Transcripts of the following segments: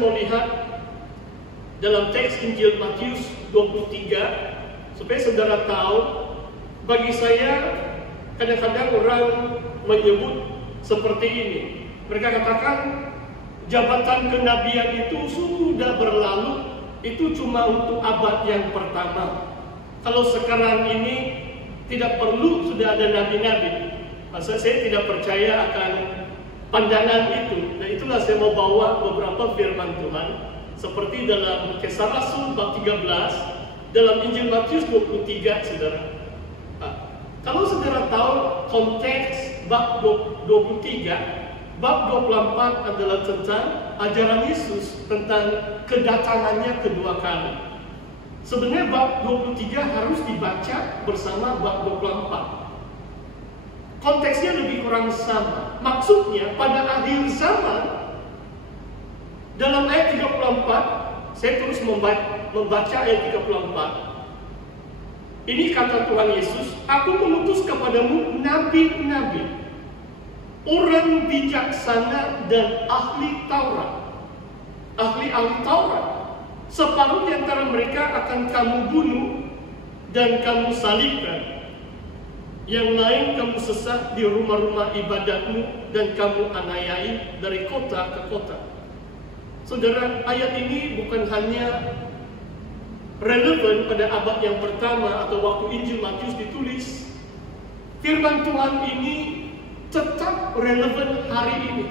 mau lihat dalam teks Injil Matius 23 supaya saudara tahu. Bagi saya kadang-kadang orang menyebut seperti ini. Mereka katakan jabatan kenabian itu sudah berlalu, itu cuma untuk abad yang pertama. Kalau sekarang ini tidak perlu sudah ada nabi-nabi. Masa saya tidak percaya akan pandangan itu. Dan itulah saya mau bawa beberapa firman Tuhan seperti dalam Kisah Rasul bab 13, dalam Injil Matius 23, saudara. Kalau saudara tahu konteks bab 23, bab 24 adalah tentang ajaran Yesus tentang kedatangannya kedua kali. Sebenarnya bab 23 harus dibaca bersama bab 24. Konteksnya lebih kurang sama. Maksudnya pada akhir zaman, dalam ayat 34, saya terus membaca ayat 34. Ini kata Tuhan Yesus, aku mengutus kepadamu nabi-nabi, orang bijaksana dan ahli Taurat. Ahli-ahli Taurat. Separuh di antara mereka akan kamu bunuh dan kamu salibkan. Yang lain kamu sesat di rumah-rumah ibadatmu dan kamu aniayai dari kota ke kota. Saudara, ayat ini bukan hanya relevan pada abad yang pertama atau waktu Injil Matius ditulis. Firman Tuhan ini tetap relevan hari ini.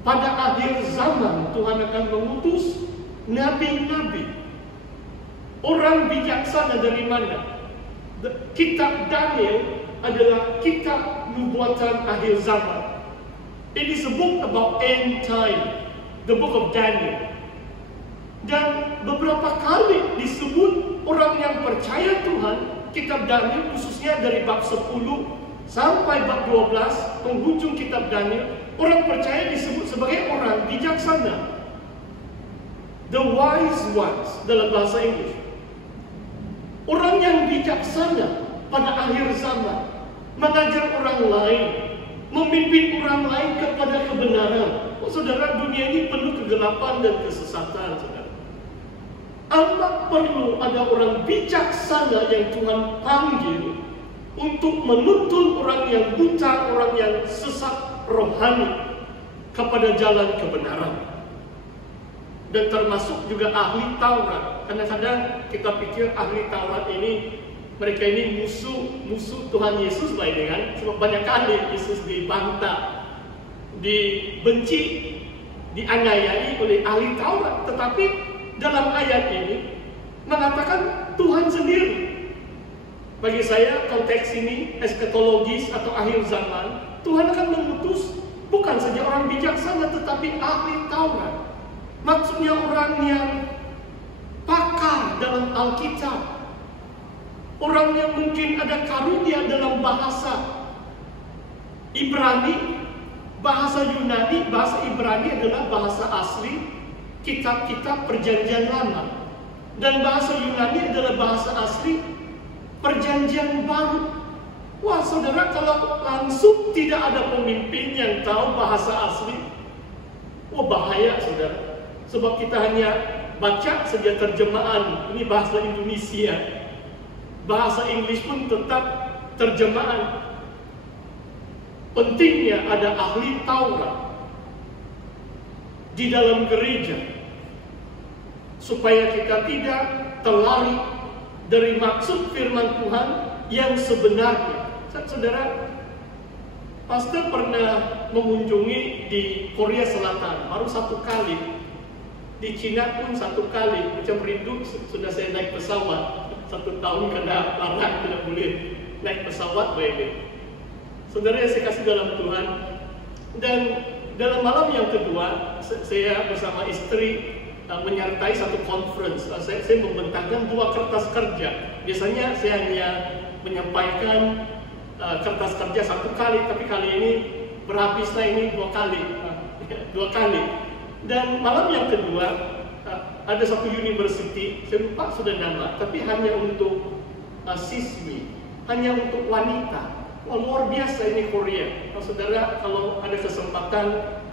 Pada akhir zaman Tuhan akan mengutus nabi-nabi, orang bijaksana. Dari mana? Kitab Daniel adalah kitab nubuatan akhir zaman. It is a book about end time, the book of Daniel. Dan beberapa kali disebut orang yang percaya Tuhan, kitab Daniel khususnya dari bab 10 sampai bab 12, penghujung kitab Daniel, orang percaya disebut sebagai orang bijaksana. The wise ones dalam bahasa Inggris. Orang yang bijaksana pada akhir zaman, mengajar orang lain, memimpin orang lain kepada kebenaran. Saudara, dunia ini penuh kegelapan dan kesesatan, saudara. Amat perlu ada orang bijaksana yang Tuhan panggil untuk menuntun orang yang buta, orang yang sesat rohani kepada jalan kebenaran. Dan termasuk juga ahli Taurat. Kadang-kadang kita pikir ahli Taurat ini, mereka ini musuh Tuhan Yesus lah ini kan. Sebab banyak kali Yesus dibantah, dibenci, dianiayai oleh ahli Taurat. Tetapi dalam ayat ini mengatakan Tuhan sendiri. Bagi saya konteks ini eskatologis atau akhir zaman. Tuhan akan mengutus bukan saja orang bijaksana tetapi ahli Taurat. Maksudnya orang yang pakar dalam Alkitab, orang yang mungkin ada karunia dalam bahasa Ibrani, bahasa Yunani. Bahasa Ibrani adalah bahasa asli kitab-kitab perjanjian lama, dan bahasa Yunani adalah bahasa asli perjanjian baru. Wah saudara, kalau langsung tidak ada pemimpin yang tahu bahasa asli, wah bahaya saudara. Sebab kita hanya baca saja terjemahan, ini bahasa Indonesia, bahasa Inggris pun tetap terjemahan. Pentingnya ada ahli Taurat di dalam gereja, supaya kita tidak terlari dari maksud firman Tuhan yang sebenarnya. Saudara, pastor pernah mengunjungi di Korea Selatan, baru 1 kali. Di Cina pun 1 kali, macam rindu. Sudah saya naik pesawat 1 tahun karena larang, tidak boleh naik pesawat baik. Saudara yang saya kasih dalam Tuhan, dan dalam malam yang kedua, saya bersama istri menyertai satu conference. Saya membentangkan 2 kertas kerja. Biasanya saya hanya menyampaikan kertas kerja 1 kali, tapi kali ini berhabislah ini 2 kali. 2 kali. Dan malam yang kedua, ada satu university, saya lupa sudah nama, tapi hanya untuk siswi, hanya untuk wanita. Wah, luar biasa ini Korea. Saudara, kalau ada kesempatan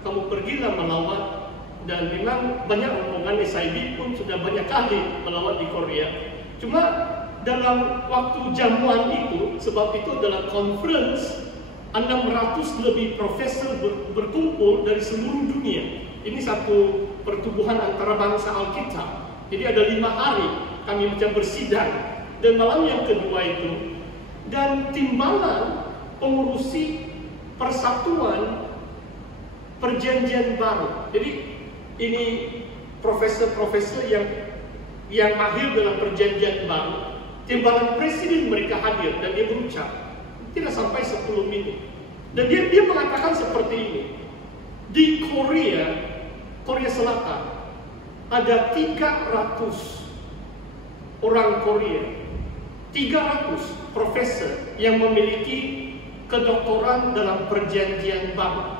kamu pergilah melawat dan memang banyak rombongan SIB pun sudah banyak kali melawat di Korea. Cuma dalam waktu jamuan itu, sebab itu adalah conference, 600 lebih profesor berkumpul dari seluruh dunia. Ini satu pertubuhan antarabangsa Alkitab. Jadi ada 5 hari kami macam bersidang. Dan malam yang kedua itu, dan timbalan pengurusi persatuan perjanjian baru. Jadi ini profesor-profesor yang mahir dalam perjanjian baru. Timbalan presiden mereka hadir dan dia berucap tidak sampai 10 minit. Dan dia mengatakan seperti ini. Di Korea Selatan ada 300 orang Korea, 300 profesor yang memiliki kedoktoran dalam perjanjian baru.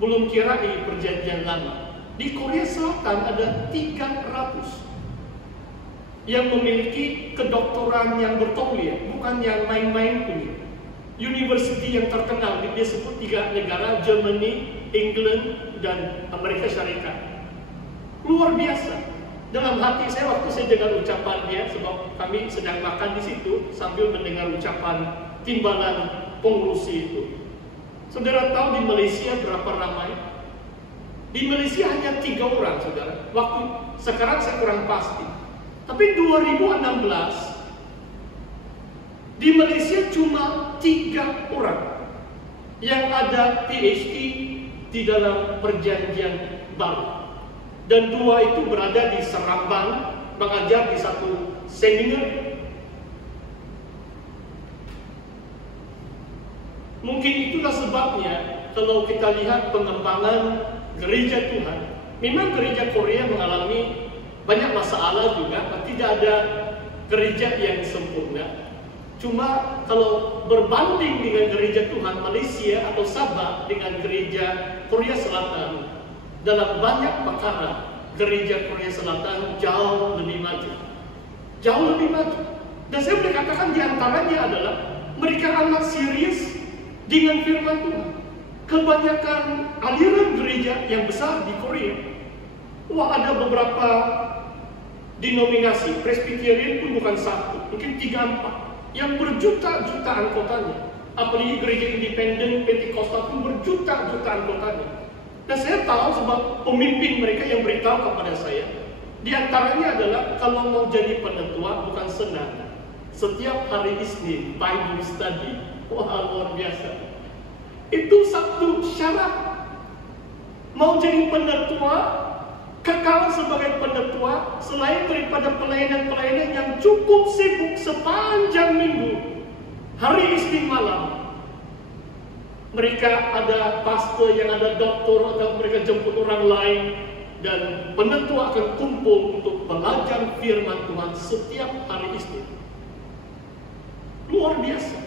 Belum kira di perjanjian lama. Di Korea Selatan ada 300 yang memiliki kedoktoran yang bertauliah, bukan yang main-main punya. University yang terkenal, dia sebut 3 negara, Germany, England, dan Amerika Syarikat. Luar biasa. Dalam hati saya waktu saya dengar ucapan dia, sebab kami sedang makan di situ sambil mendengar ucapan timbalan pengurusi itu. Saudara tahu di Malaysia berapa ramai? Di Malaysia hanya 3 orang, saudara. Waktu sekarang saya kurang pasti. Tapi 2016 di Malaysia cuma 3 orang yang ada PhD di dalam perjanjian baru. Dan 2 itu berada di Seremban, mengajar di satu seminar. Mungkin itulah sebabnya kalau kita lihat pengembangan gereja Tuhan, memang gereja Korea mengalami banyak masalah juga, tidak ada gereja yang sempurna. Cuma kalau berbanding dengan gereja Tuhan Malaysia atau Sabah dengan gereja Korea Selatan, dalam banyak perkara gereja Korea Selatan jauh lebih maju. Jauh lebih maju. Dan saya boleh katakan diantaranya adalah mereka amat serius dengan firman Tuhan. Kebanyakan aliran gereja yang besar di Korea, ada beberapa denominasi, Presbyterian pun bukan 1, mungkin 3-4 yang berjuta-juta anggotanya. Apalagi gereja independen Pentakosta pun berjuta-juta anggotanya. Dan saya tahu sebab pemimpin mereka yang beritahu kepada saya, di antaranya adalah kalau mau jadi penetua bukan senang. Setiap hari Isnin Bible study, luar biasa. Itu satu syarat. Mau jadi penetua, kekal sebagai penetua, selain daripada pelayanan-pelayanan yang cukup sibuk sepanjang minggu, hari Isnin malam mereka ada pastor yang ada doktor atau mereka jemput orang lain, dan penetua akan kumpul untuk belajar firman Tuhan setiap hari Isnin. Luar biasa.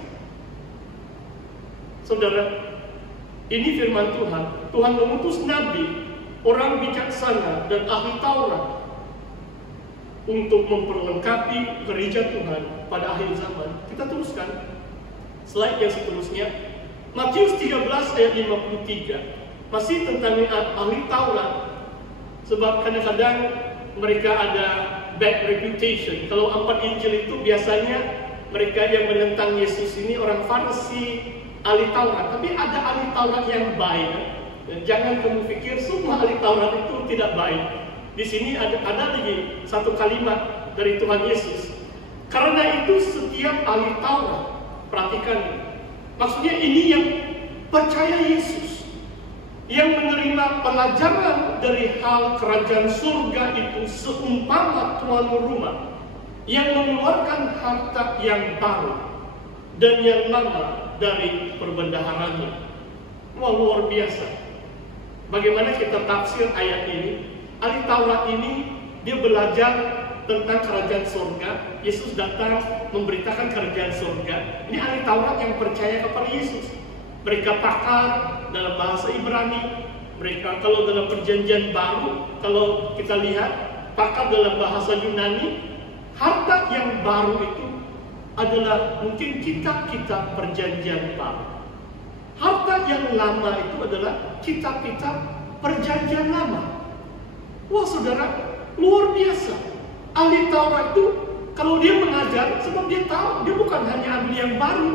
Saudara, ini firman Tuhan. Tuhan mengutus nabi, orang bijaksana dan ahli Taurat untuk memperlengkapi gereja Tuhan pada akhir zaman. Kita teruskan slide yang seterusnya. Matius 13 ayat 53 masih tentang ahli Taurat. Sebab kadang-kadang mereka ada bad reputation. Kalau 4 Injil itu biasanya mereka yang menentang Yesus ini orang Farisi, ahli Taurat. Tapi ada ahli Taurat yang baik. Dan jangan kamu pikir semua ahli Taurat itu tidak baik. Di sini ada lagi satu kalimat dari Tuhan Yesus. Karena itu setiap ahli Taurat, perhatikan, maksudnya ini yang percaya Yesus, yang menerima pelajaran dari hal kerajaan surga itu seumpama tuan rumah yang mengeluarkan harta yang baru dan yang lama dari perbendaharanya. Wah, luar biasa. Bagaimana kita tafsir ayat ini? Ahli Taurat ini dia belajar tentang kerajaan surga. Yesus datang memberitakan kerajaan surga. Ini ahli Taurat yang percaya kepada Yesus. Mereka pakar dalam bahasa Ibrani. Mereka kalau dalam perjanjian baru, kalau kita lihat pakar dalam bahasa Yunani. Harta yang baru itu adalah mungkin kitab-kitab perjanjian baru. Harta yang lama itu adalah kitab-kitab perjanjian lama. Wah saudara, luar biasa. Ahli Taurat itu kalau dia mengajar, sebab dia tahu dia bukan hanya ambil yang baru,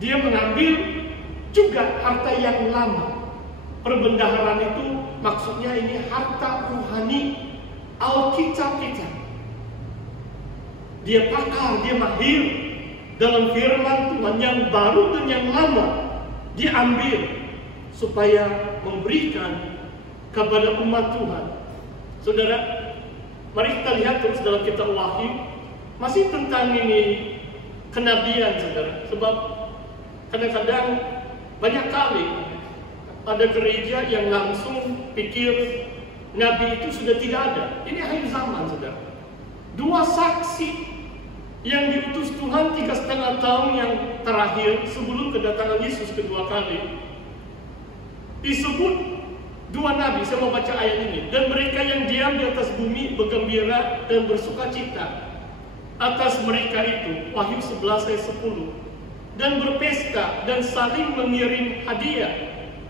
dia mengambil juga harta yang lama. Perbendaharaan itu maksudnya ini harta rohani Alkitab kita. Dia pakar, dia mahir dalam firman Tuhan yang baru dan yang lama. Dia ambil supaya memberikan kepada umat Tuhan. Saudara, mari kita lihat terus dalam kitab Wahyu. Masih tentang ini kenabian, saudara. Sebab kadang-kadang banyak kali ada gereja yang langsung pikir nabi itu sudah tidak ada. Ini akhir zaman, saudara. 2 saksi yang diutus Tuhan 3,5 tahun yang terakhir sebelum kedatangan Yesus kedua kali, disebut 2 nabi. Saya mau baca ayat ini. Dan mereka yang diam di atas bumi bergembira dan bersuka cita atas mereka itu, Wahyu 11 ayat 10, dan berpesta dan saling mengirim hadiah,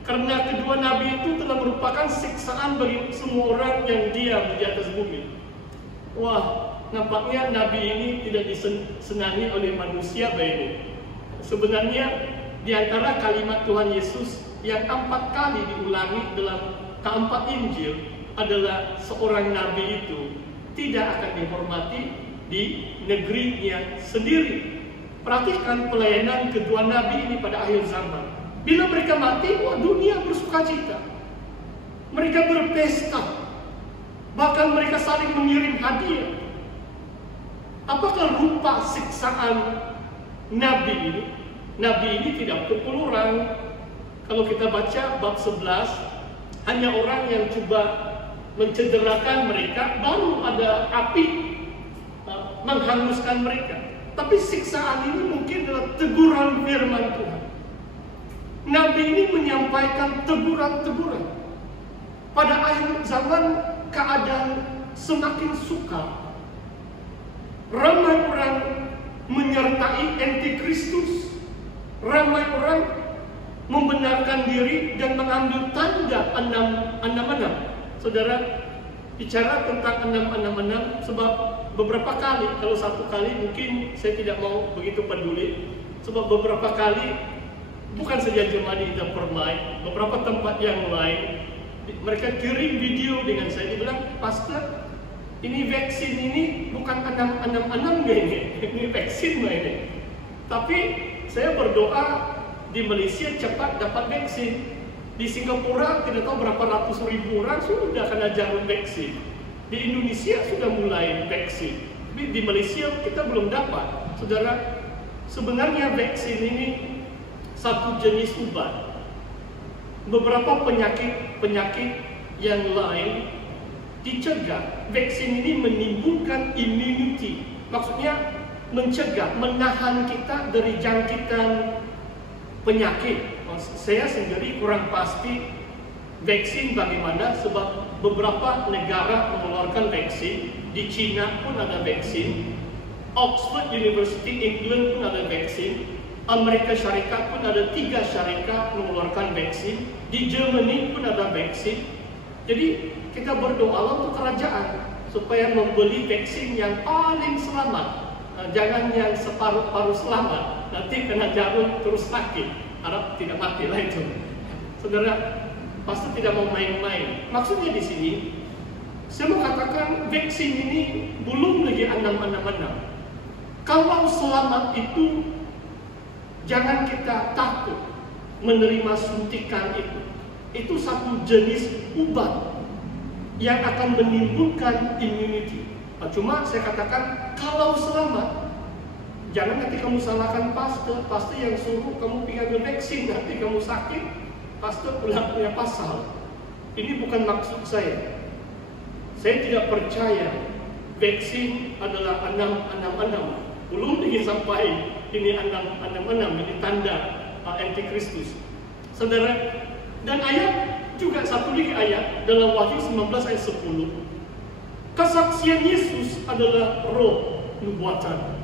karena kedua nabi itu telah merupakan siksaan bagi semua orang yang diam di atas bumi. Wah, nampaknya nabi ini tidak disenangi oleh manusia baik. Sebenarnya di antara kalimat Tuhan Yesus yang 4 kali diulangi dalam keempat Injil adalah seorang nabi itu tidak akan dihormati di negerinya sendiri. Perhatikan pelayanan kedua nabi ini pada akhir zaman. Bila mereka mati, wah, dunia bersuka cita. Mereka berpesta. Bahkan mereka saling mengirim hadiah. Apakah rupa siksaan nabi ini? Nabi ini tidak pukul orang. Kalau kita baca bab 11, hanya orang yang coba mencederakan mereka, baru ada api menghanguskan mereka. Tapi siksaan ini mungkin adalah teguran firman Tuhan. Nabi ini menyampaikan teguran-teguran. Pada akhir zaman keadaan semakin sukar. Ramai orang menyertai antikristus. Ramai orang membenarkan diri dan mengambil tanda 666. Saudara, bicara tentang 666 sebab beberapa kali, kalau satu kali mungkin saya tidak mau begitu peduli, sebab beberapa kali bukan saja jemaat di Permai, beberapa tempat yang lain mereka kirim video dengan saya, dia bilang, "Pastor, ini vaksin ini bukan 666 ini vaksin ini." Tapi saya berdoa di Malaysia cepat dapat vaksin. Di Singapura tidak tahu berapa ratus ribu orang sudah kena jarum vaksin. Di Indonesia sudah mulai vaksin. Tapi di Malaysia kita belum dapat. Saudara, sebenarnya vaksin ini satu jenis obat. Beberapa penyakit yang lain dicegah. Vaksin ini menimbulkan immunity. Maksudnya mencegah, menahan kita dari jangkitan penyakit. Saya sendiri kurang pasti vaksin bagaimana, sebab beberapa negara mengeluarkan vaksin. Di China pun ada vaksin, Oxford University England pun ada vaksin, Amerika Syarikat pun ada 3 syarikat mengeluarkan vaksin, di Germany pun ada vaksin. Jadi kita berdoa untuk kerajaan supaya membeli vaksin yang paling selamat, jangan yang separuh-paruh selamat, nanti kena jarum terus sakit. Harap tidak mati lah itu. Saudara, pasti tidak mau main-main. Maksudnya di sini, saya mau katakan vaksin ini belum lagi 666. Kalau selamat itu, jangan kita takut menerima suntikan itu. Itu satu jenis obat yang akan menimbulkan immunity. Cuma saya katakan, kalau selamat, jangan nanti kamu salahkan pastor yang suruh kamu pergi ambil vaksin, nanti kamu sakit, pastor punya pasal. Ini bukan maksud saya. Saya tidak percaya vaksin adalah 666. Belum lagi sampai ini 666, ini tanda antikristus. Saudara, dan ayat juga satu lagi ayat dalam Wahyu 19 ayat 10. Kesaksian Yesus adalah roh nubuatan.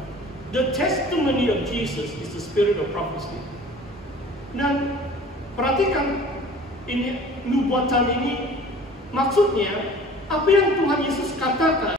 The testimony of Jesus is the spirit of prophecy. Dan perhatikan ini nubuatan ini, maksudnya Apa yang Tuhan Yesus katakan